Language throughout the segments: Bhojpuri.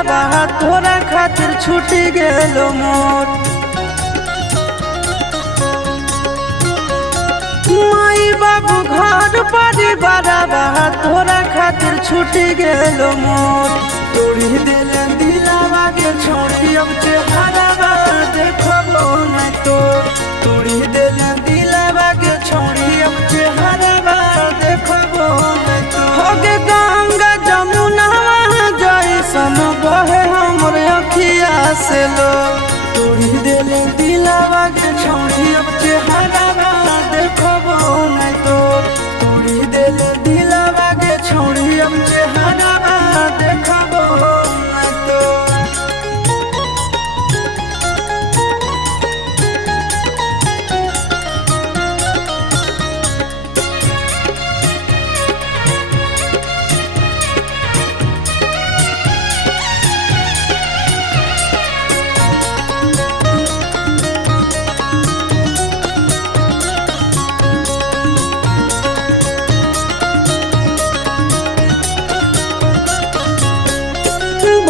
दिलावा तोरा खातिर छूटी गेलो मोर। माई बाबू घर परिवारवा तोरा खातिर छूटी गेलो मोर। तोड़ी दिले दिलावा के छोड़ी अब चेहरावा देखबो नहीं तो। तोड़ी दिले दिलावा के छोड़ी अब चेहरावा देखबो नहीं तो। होगे गंगा जमुना जैसन बहे हमर अखिया से लो। तोड़ी दिले दिलावा के छोड़ी अब चेहरावा देखबो नहीं तो। तोड़ी दिले दिलावा के छोड़ी अब चेहरावा देखबो नहीं तो।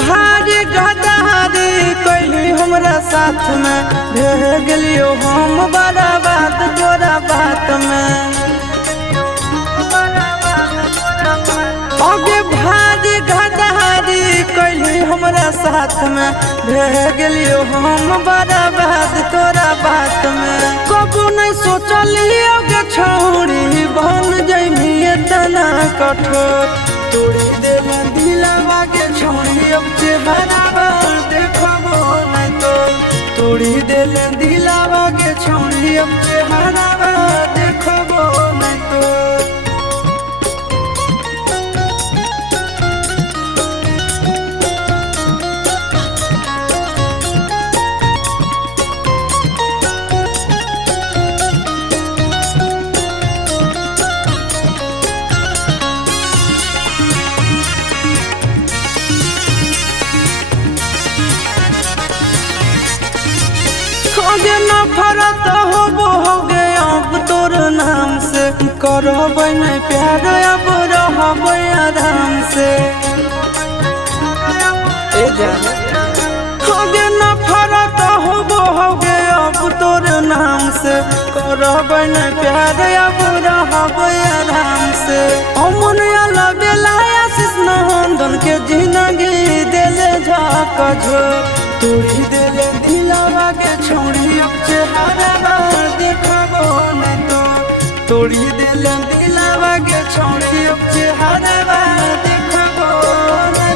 भारी गदारी कैली हमरा साथ में रह गेलियो हम बड़ा बात तोरा बात में। आगे भारी गदारी कैली हमरा साथ में रह गेलियो हम बड़ा बात तोरा बात में। कबू नहीं सोचलियो के छोड़ी बन जइमी इतना कठोर। तोड़ी दिले दिलावा के छोड़ी अब चेहरावा देखबो नहीं तो। तोड़ी दिले दिलावा के छोड़ी अब चेहरावा देखबो नहीं तो। होगे नफरत होगे अब तोर नाम से। करबै नहीं प्यार अब रहबै आराम से। होगे नफरत होगे अब तोर नाम से। करबै नहीं प्यार अब रहबै आराम से। अमन अलग आशीष नंदन के जिंदगी दिले झाका झोर। तोड़ी दिले दिलावा के छोड़ी अब चेहरावा देखबो नहीं तो। तोड़ी दिले दिलावा के छोड़ी अब चेहरावा देखबो नहीं।